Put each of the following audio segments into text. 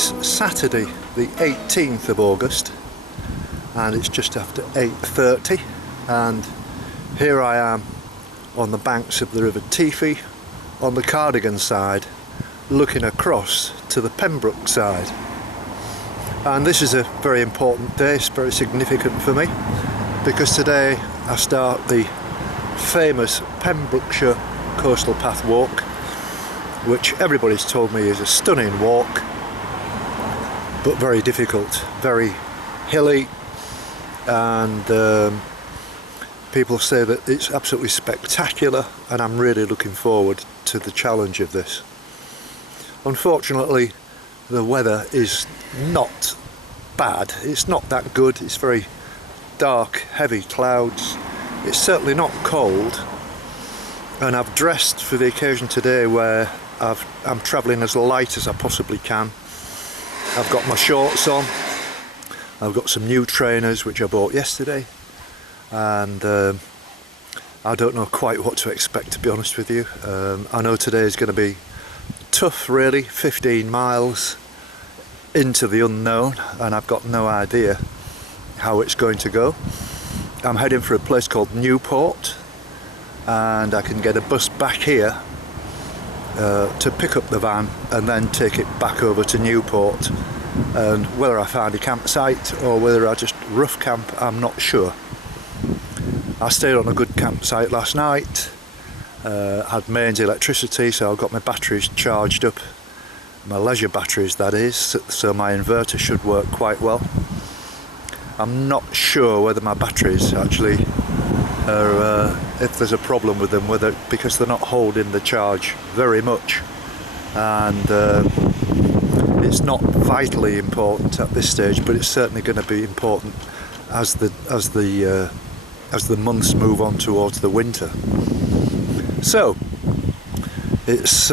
It's Saturday the 18th of August and it's just after 8:30, and here I am on the banks of the River Teefy on the Cardigan side, looking across to the Pembroke side. And this is a very important day, it's very significant for me, because today I start the famous Pembrokeshire Coastal Path walk, which everybody's told me is a stunning walk, but very difficult, very hilly, and people say that it's absolutely spectacular, and I'm really looking forward to the challenge of this. Unfortunately, the weather is not bad, it's not that good, it's very dark, heavy clouds, it's certainly not cold, and I've dressed for the occasion today where I'm travelling as light as I possibly can. I've got my shorts on, I've got some new trainers which I bought yesterday, and I don't know quite what to expect, to be honest with you. I know today is going to be tough really, 15 miles into the unknown, and I've got no idea how it's going to go. I'm heading for a place called Newport, and I can get a bus back here to pick up the van and then take it back over to Newport, and whether I find a campsite or whether I just rough camp, I'm not sure. I stayed on a good campsite last night, had mains electricity, so I've got my batteries charged up, my leisure batteries that is, so my inverter should work quite well. I'm not sure whether my batteries actually are, if there's a problem with them, whether because they're not holding the charge very much, and it's not vitally important at this stage, but it's certainly going to be important as the months move on towards the winter. So it's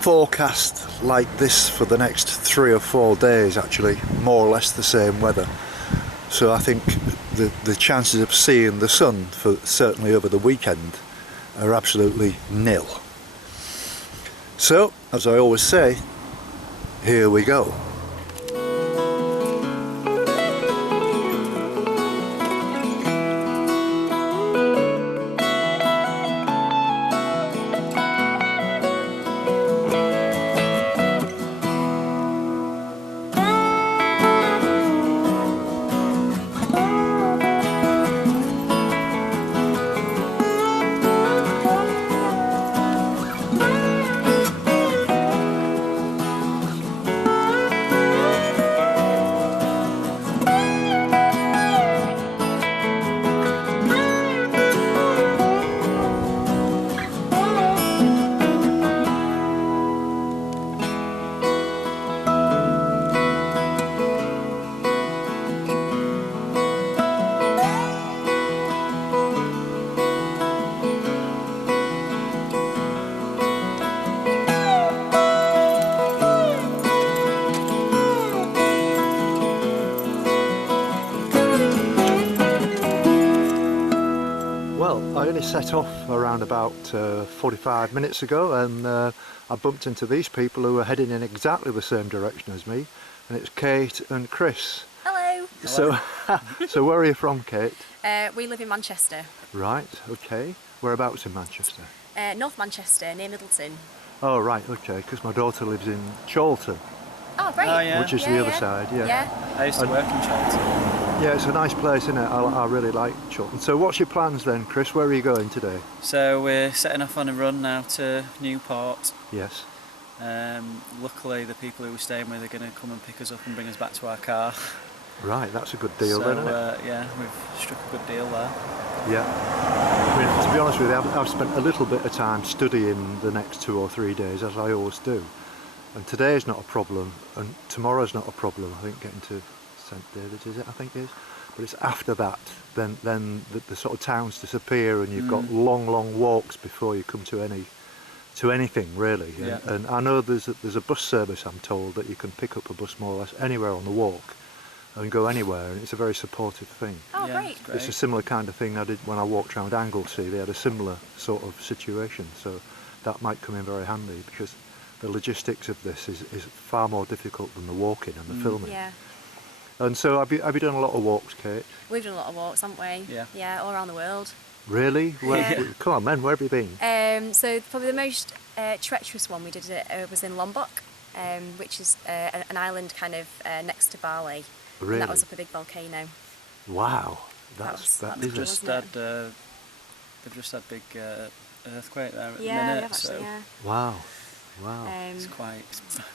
forecast like this for the next 3 or 4 days, actually, more or less the same weather. So I think the chances of seeing the sun for certainly over the weekend are absolutely nil. So, as I always say, here we go. I only set off around about 45 minutes ago, and I bumped into these people who are heading in exactly the same direction as me, and it's Kate and Chris. Hello. So where are you from, Kate? We live in Manchester. Right, okay. Whereabouts in Manchester? North Manchester, near Middleton. Oh right, okay, because my daughter lives in Chorlton. Oh great. Oh, yeah. Which is the other side, yeah. Yeah. I used to work in Chorlton. Yeah, it's a nice place, isn't it? I really like Chorlton. So what's your plans then, Chris? Where are you going today? So we're setting off on a run now to Newport. Yes. Luckily the people who we're staying with are going to come and pick us up and bring us back to our car. Right, that's a good deal so, then, isn't it? Yeah, we've struck a good deal there. Yeah. I mean, to be honest with you, I've spent a little bit of time studying the next 2 or 3 days, as I always do. And today is not a problem, and tomorrow's not a problem. I think getting to St David's, is it? I think it is. But it's after that, then the sort of towns disappear, and you've got long walks before you come to anything really. Yeah. And I know there's a bus service, I'm told, that you can pick up a bus more or less anywhere on the walk and go anywhere, and it's a very supportive thing. Oh, Yeah, great. great. It's a similar kind of thing I did when I walked around Anglesey. They had a similar sort of situation, so that might come in very handy, because the logistics of this is far more difficult than the walking and the filming. Yeah. And so have you done a lot of walks, Kate? We've done a lot of walks, haven't we? Yeah. Yeah, all around the world. Really? Where, Yeah. Come on, man, where have you been? So probably the most treacherous one we did was in Lombok, which is an island kind of next to Bali. Really? And that was up a big volcano. Wow. That That was is good, a... Just wasn't had, they've just had big earthquake there at the Yeah, minute, we have actually, so yeah. Wow. Wow. it's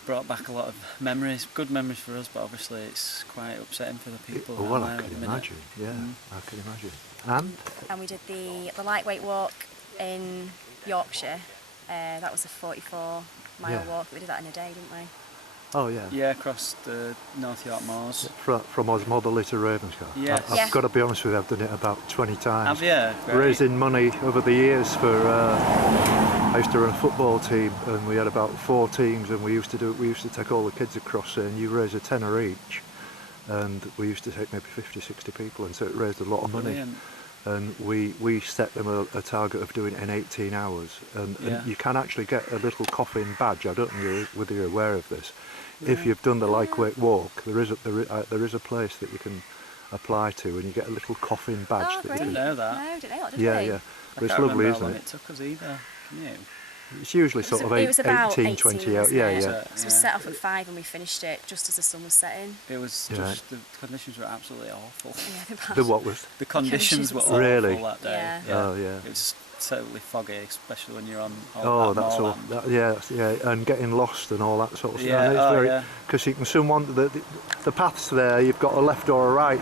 brought back a lot of memories, good memories for us, but obviously it's quite upsetting for the people. Well, down I there can at the minute. imagine. Yeah, I can imagine. And? And we did the lightweight walk in Yorkshire. That was a 44-mile Yeah. walk. We did that in a day, didn't we? Oh, yeah. Yeah, across the North York Moors. From Osmotherley to Ravenscourt. Yes. I've Yeah. got to be honest with you, I've done it about 20 times. Have you? Great. Raising money over the years for... I used to run a football team, and we had about 4 teams, and we used to take all the kids across, and you raise a tenner each, and we used to take maybe 50, 60 people, and so it raised a lot of money. Brilliant. And we set them a target of doing it in 18 hours, and you can actually get a little coffin badge. I don't know whether you're aware of this. If you've done the lightweight walk, there is a place that you can apply to, and you get a little coffin badge. Oh, that great. you Didn't know that. No, didn't know that, did Yeah, we? yeah. I But it's can't lovely, remember how isn't long it? it took us either. Can you? It's usually sort of It was about 18, 20 18, hours. wasn't Yeah, it? yeah. So we set off at 5 and we finished it just as the sun was setting. It was Yeah. just, the conditions were absolutely awful. Yeah, the bad. The what was? The conditions were awful Really? that day. Yeah. Oh, yeah. It was totally foggy, especially when you're on Oh, all that that's all. moorland. Yeah, and getting lost and all that sort of stuff. Yeah, And oh, it's yeah. Because you can someone the paths there. You've got a left or a right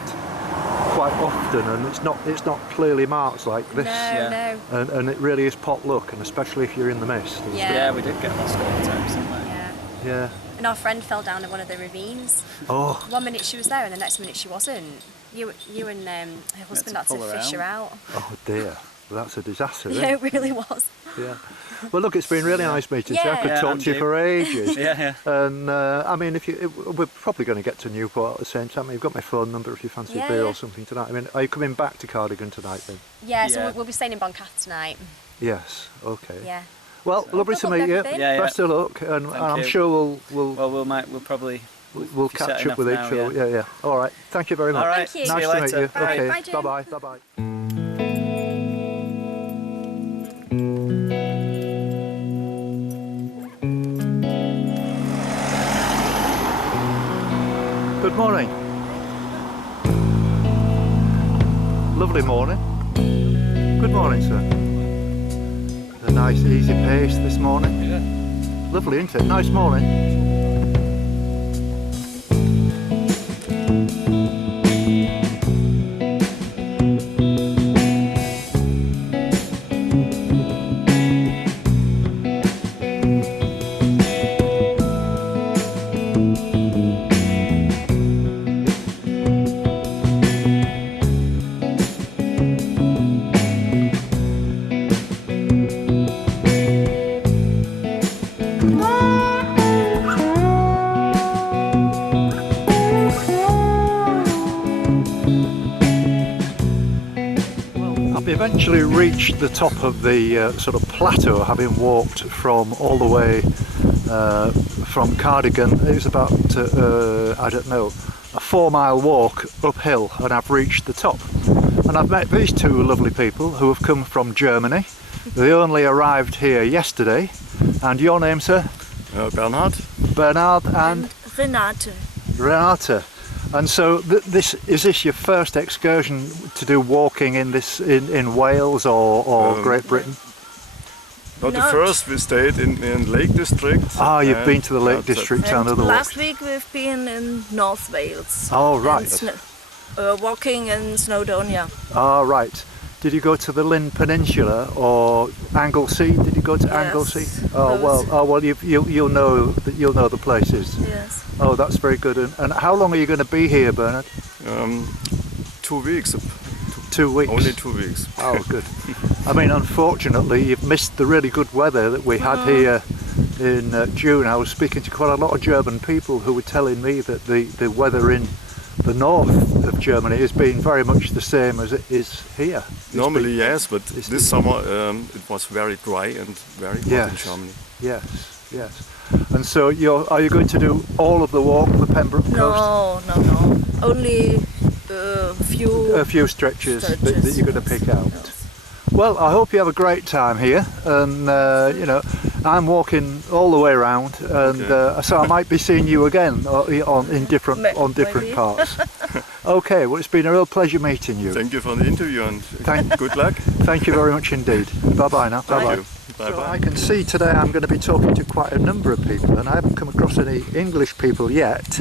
quite often, and it's not clearly marked like this. No. And it really is pot luck, and especially if you're in the mist. Yeah. Yeah, we did get lost a couple times, didn't we? Yeah. Yeah. And our friend fell down in one of the ravines. Oh. One minute she was there and the next minute she wasn't. You and her husband had to pull her fish her out. Oh dear. Well, that's a disaster. Yeah, Isn't it? it really was. Yeah. Well, look, it's been really nice meeting you. I Yeah. could Yeah, talk and to you you. for ages. Yeah. And I mean, we're probably going to get to Newport at the same time. You've got my phone number if you fancy a Yeah, beer yeah. or something tonight. I mean, are you coming back to Cardigan tonight then? Yeah, so Yeah. we'll be staying in Boncath tonight. Yes. Okay. Yeah. Well, lovely Good to luck meet you. with everything. Yeah, yeah. Best of luck, and I'm you. sure we'll Well, probably we'll be catch setting up with each now, other. Yeah. All right. Thank you very much. All right. Thank you. See Nice you to later. meet you. Bye. Okay. Bye, Jim. Bye. Bye. Good morning. Lovely morning. Good morning, sir. A nice easy pace this morning. Yeah. Lovely, isn't it? Nice morning. I've eventually reached the top of the sort of plateau, having walked from all the way from Cardigan. It was about, I don't know, a 4-mile walk uphill, and I've reached the top. And I've met these two lovely people who have come from Germany. They only arrived here yesterday. And your name, sir? Bernhard. Bernard and Renate. Renata. And so is this your first excursion to do walking in Wales or Great Britain? Not the Not. first, we stayed in Lake District. Ah, you've and been to the Lake that's it. District And and other last walks. week we've been in North Wales. Oh, right. And walking in Snowdonia. Ah, right. Did you go to the Lynn Peninsula or Anglesey? Did you go to Yes, Anglesey? those. You'll know the places. Yes. Oh, that's very good. And how long are you going to be here, Bernard? 2 weeks, 2 weeks. only 2 weeks. Oh, good. I mean, unfortunately, you've missed the really good weather that we had here in June. I was speaking to quite a lot of German people who were telling me that the weather in the north of Germany has been very much the same as it is here. Normally, yes, but it's this summer it was very dry and very hot in Yes. Germany. Yes, Yes. And so are you going to do all of the walk, the Pembroke Coast? No. Only a few Stretches that you're going to pick out. Yes. Well, I hope you have a great time here, and you know, I'm walking all the way around, and so I might be seeing you again in different Maybe. parts. Okay, well, it's been a real pleasure meeting you. Thank you for the interview and good luck. Thank you very much indeed. Bye bye now. Bye bye. Thank you. Bye So bye. I can see today I'm going to be talking to quite a number of people, and I haven't come across any English people yet.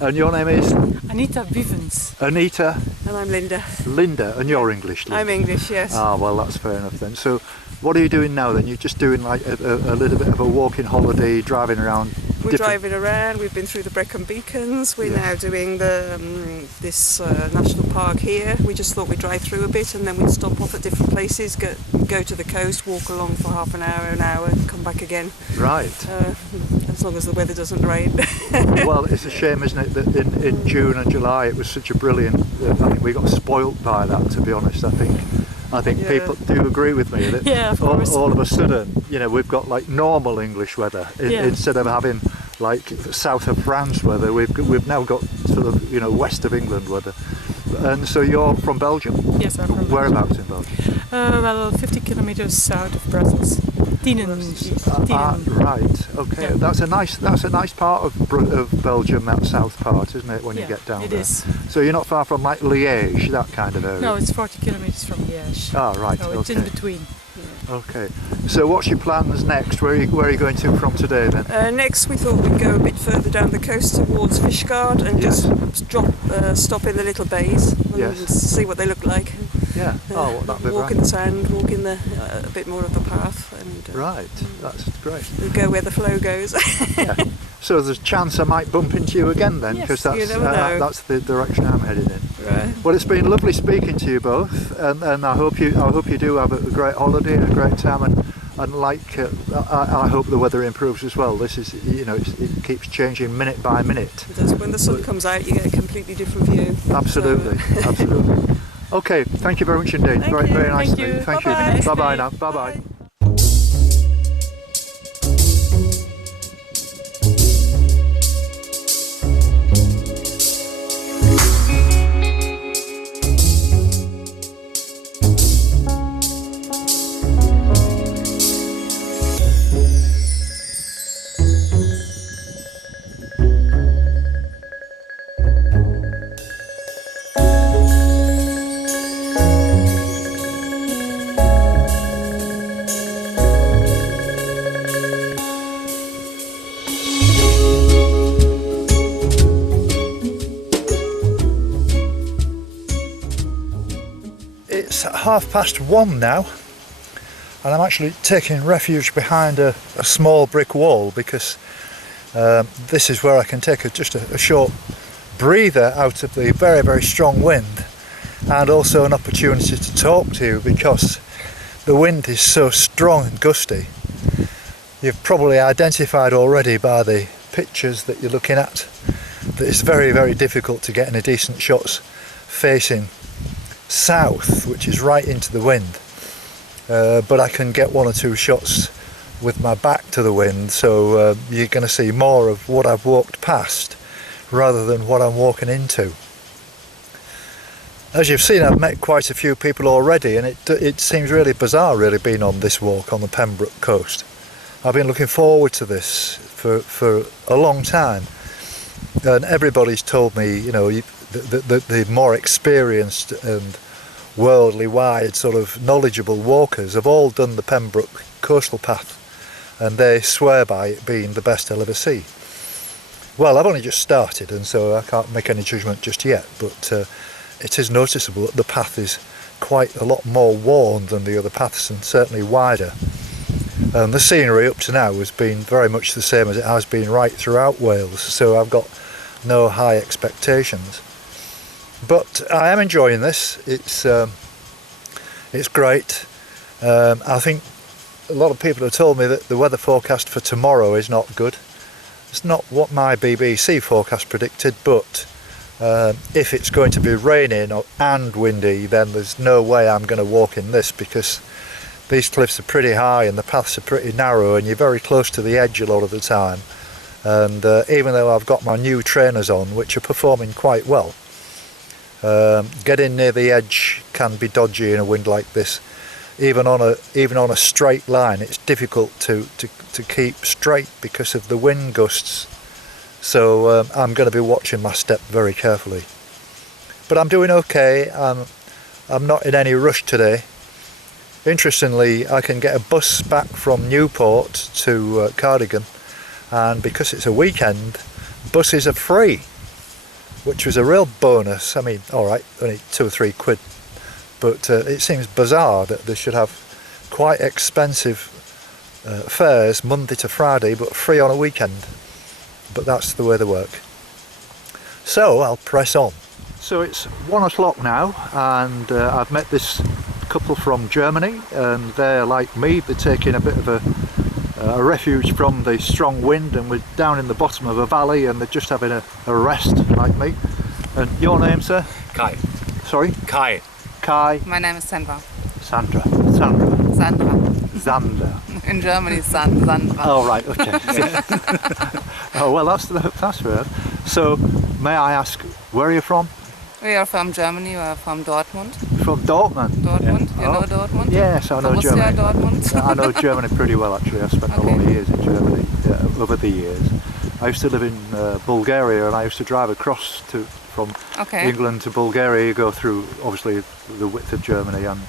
And your name is? Anita Bivens. Anita. And I'm Linda. Linda, and you're English, Linda? I'm English, yes. Ah, well, that's fair enough then. So what are you doing now then? You're just doing like a little bit of a walking holiday, driving around? We're driving around, we've been through the Brecon Beacons, we're now doing this national park here. We just thought we'd drive through a bit and then we'd stop off at different places, go to the coast, walk along for half an hour, and come back again. Right. As long as the weather doesn't rain. Well, it's a shame, isn't it, that in June and July it was such a brilliant, I think we got spoilt by that, to be honest. I think Yeah. people do agree with me that Yeah, of course. all of a sudden, you know, we've got like normal English weather instead of having like south of France weather. We've now got sort of, you know, west of England weather. And so you're from Belgium? Yes, I'm from Whereabouts in Belgium? well, 50 kilometers south of Brussels. Tienen. Right. Okay. Yeah. That's a nice part of Belgium, that south part, isn't it? When you Yeah, get down it there. is. So you're not far from like Liège, that kind of area. No, it's 40 kilometers from Liège. Ah, right. So it's okay. in between. Okay. So what's your plans next? Where are you going to from today then? Next we thought we'd go a bit further down the coast towards Fishguard and Yes. just stop in the little bays and Yes. see what they look like. Yeah. Oh, well, that'd be Walk in right. the sand, walk in the a bit more of the path, and Right. That's great. we'll go where the flow goes. Yeah. So there's a chance I might bump into you again then, Yes, because you never know. that's the direction I'm headed in. Right. Well, it's been lovely speaking to you both, and I hope you do have a great holiday and a great time, and like I hope the weather improves as well. This is, you know, it keeps changing minute by minute. It does. When the sun comes out, you get a completely different view. Absolutely, So, absolutely. Okay, thank you very much indeed. Thank Very, you. very nice Thank to meet you. you. Thank Bye-bye. you. Bye bye now. Bye bye. It's 1:30 now, and I'm actually taking refuge behind a small brick wall because this is where I can take just a short breather out of the very, very strong wind, and also an opportunity to talk to you because the wind is so strong and gusty. You've probably identified already by the pictures that you're looking at that it's very, very difficult to get any decent shots facing south, which is right into the wind, but I can get one or two shots with my back to the wind, so you're going to see more of what I've walked past rather than what I'm walking into. As you've seen, I've met quite a few people already, and it seems really bizarre really being on this walk on the Pembroke coast. I've been looking forward to this for a long time, and everybody's told me, you know, the more experienced and worldly wide sort of knowledgeable walkers have all done the Pembroke coastal path, and they swear by it being the best they'll ever see. Well, I've only just started, and so I can't make any judgment just yet, but it is noticeable that the path is quite a lot more worn than the other paths, and certainly wider. And the scenery up to now has been very much the same as it has been right throughout Wales, so I've got no high expectations. But I am enjoying this. It's great. I think a lot of people have told me that the weather forecast for tomorrow is not good. It's not what my BBC forecast predicted, but if it's going to be raining and windy, then there's no way I'm going to walk in this, because these cliffs are pretty high and the paths are pretty narrow, and you're very close to the edge a lot of the time. And even though I've got my new trainers on, which are performing quite well, getting near the edge can be dodgy in a wind like this. Even on a straight line, it's difficult to keep straight because of the wind gusts. So I'm going to be watching my step very carefully. But I'm doing okay. I'm not in any rush today. Interestingly, I can get a bus back from Newport to Cardigan, and because it's a weekend, buses are free, which was a real bonus. I mean, alright, only 2 or 3 quid, but it seems bizarre that they should have quite expensive fares Monday to Friday, but free on a weekend. But that's the way they work. So I'll press on. So it's 1 o'clock now, and I've met this couple from Germany, and they're like me. They're taking a bit of a refuge from the strong wind, and we're down in the bottom of a valley, and they're just having a rest like me. And your name, sir? Kai. Sorry? Kai. Kai. My name is Sandra. Sandra. Sandra. In Germany, Sandra. Oh right, okay. Oh well, that's fair. So, may I ask, where are you from? We are from Germany. We are from Dortmund. From Dortmund. Dortmund. Yeah. You know Dortmund? Yes, I know Borussia Germany. Dortmund. I know Germany pretty well actually. I've spent a lot of years in Germany over the years. I used to live in Bulgaria, and I used to drive across from England to Bulgaria. You go through obviously the width of Germany, and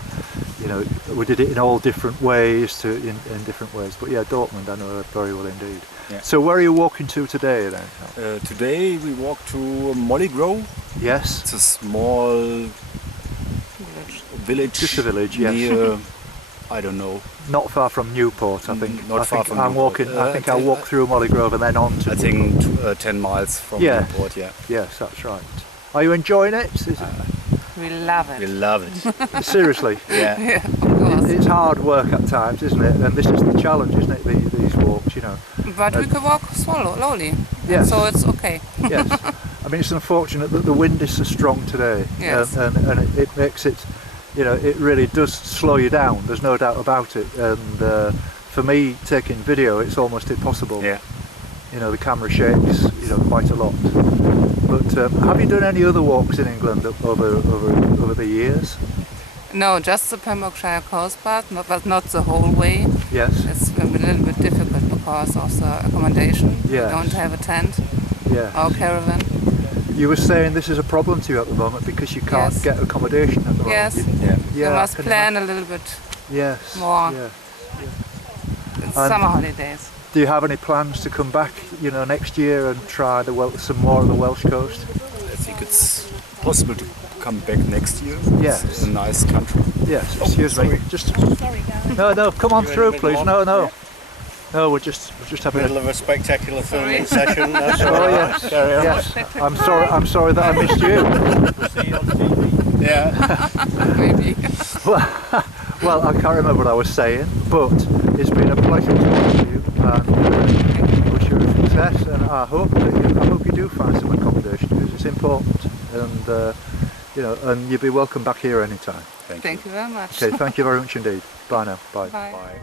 you know we did it in all different ways in different ways. But yeah, Dortmund I know very well indeed. Yeah. So where are you walking to today then? Today we walk to Molly Grove. Yes. It's a small village. Just a village, yes. Near, I don't know. Not far from Newport, I think. Not far from I'm Newport. walking. I think I'll walk through Molly Grove and then on to. I think 10 miles from Newport. Yeah. Yes, that's right. Are you enjoying it? We love it. We love it. Seriously. Yeah. Yeah, of course. It's hard work at times, isn't it? And this is the challenge, isn't it? These walks, you know. But we can walk slowly. Yes. So it's okay. Yes. I mean, it's unfortunate that the wind is so strong today. Yes. And it makes it, you know, it really does slow you down. There's no doubt about it. And for me, taking video, it's almost impossible. Yeah. You know, the camera shakes, you know, quite a lot. But have you done any other walks in England over the years? No, just the Pembrokeshire Coast Path, but not the whole way. Yes. It's a little bit difficult because of the accommodation. Yes. We don't have a tent Yes. or caravan. You were saying this is a problem to you at the moment because you can't Yes. get accommodation at the moment. Yes. Yeah, You I must can plan a little bit. Yes. more. Yeah. It's And- summer holidays. Do you have any plans to come back, you know, next year and try some more of the Welsh coast? I think it's possible to come back next year. Yes. It's a nice country. Yes. Excuse me. Just. No, come on through, please. No. No, we're just having Middle of a spectacular filming session. That's all Oh right. yes. Carry on. Yes. I'm sorry that I missed you. See you on TV. Yeah. Maybe. Well, I can't remember what I was saying, but it's been a pleasure to talk to you, and I wish you success. And I hope you do find some accommodation because it's important, and you know, and you'll be welcome back here anytime. Thank you very much. Okay, thank you very much indeed. Bye now. Bye. Bye.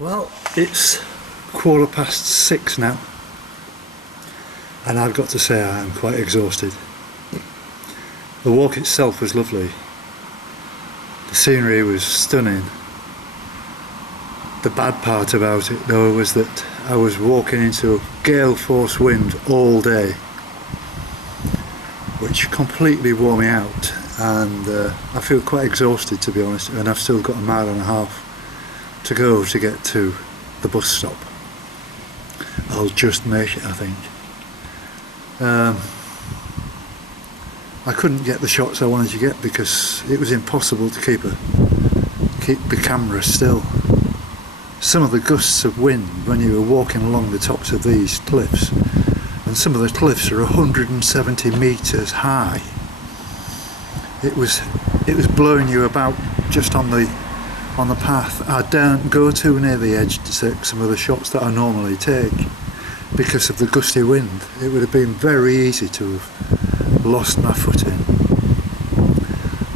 Well, it's 6:15 now, and I've got to say I am quite exhausted. The walk itself was lovely. The scenery was stunning. The bad part about it though was that I was walking into a gale force wind all day, which completely wore me out, and I feel quite exhausted, to be honest, and I've still got a mile and a half to go to get to the bus stop. I'll just make it, I think. I couldn't get the shots I wanted to get because it was impossible to keep the camera still. Some of the gusts of wind when you were walking along the tops of these cliffs, and some of the cliffs are 170 metres high. It was blowing you about just on the path. I don't go too near the edge to take some of the shots that I normally take because of the gusty wind. It would have been very easy to have lost my footing.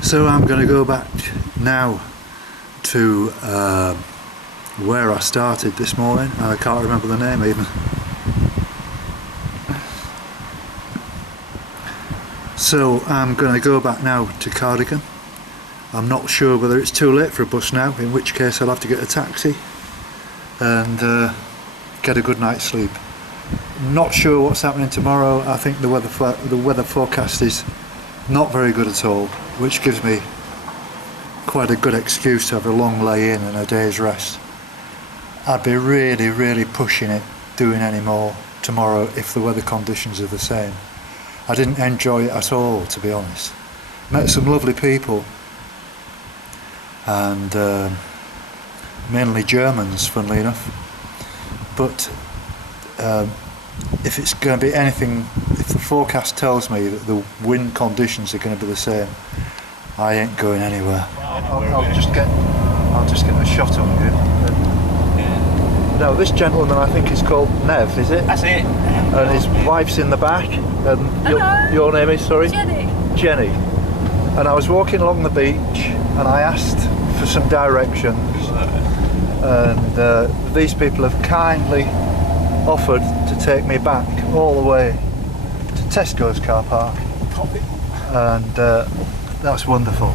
So I'm going to go back now to where I started this morning, and I can't remember the name even. So I'm going to go back now to Cardigan. I'm not sure whether it's too late for a bus now, in which case I'll have to get a taxi and get a good night's sleep. Not sure what's happening tomorrow. I think the weather forecast is not very good at all, which gives me quite a good excuse to have a long lay-in and a day's rest. I'd be really pushing it doing any more tomorrow if the weather conditions are the same. I didn't enjoy it at all, to be honest. Met some lovely people, and mainly Germans, funnily enough, but if it's going to be anything, if the forecast tells me that the wind conditions are going to be the same, I ain't going anywhere. I'll just get a shot of you. Now this gentleman, I think is called Nev, is it? That's it. And his wife's in the back, and your name is, sorry? Jenny. And I was walking along the beach and I asked for some directions, and these people have kindly offered to take me back all the way to Tesco's car park, and that's wonderful.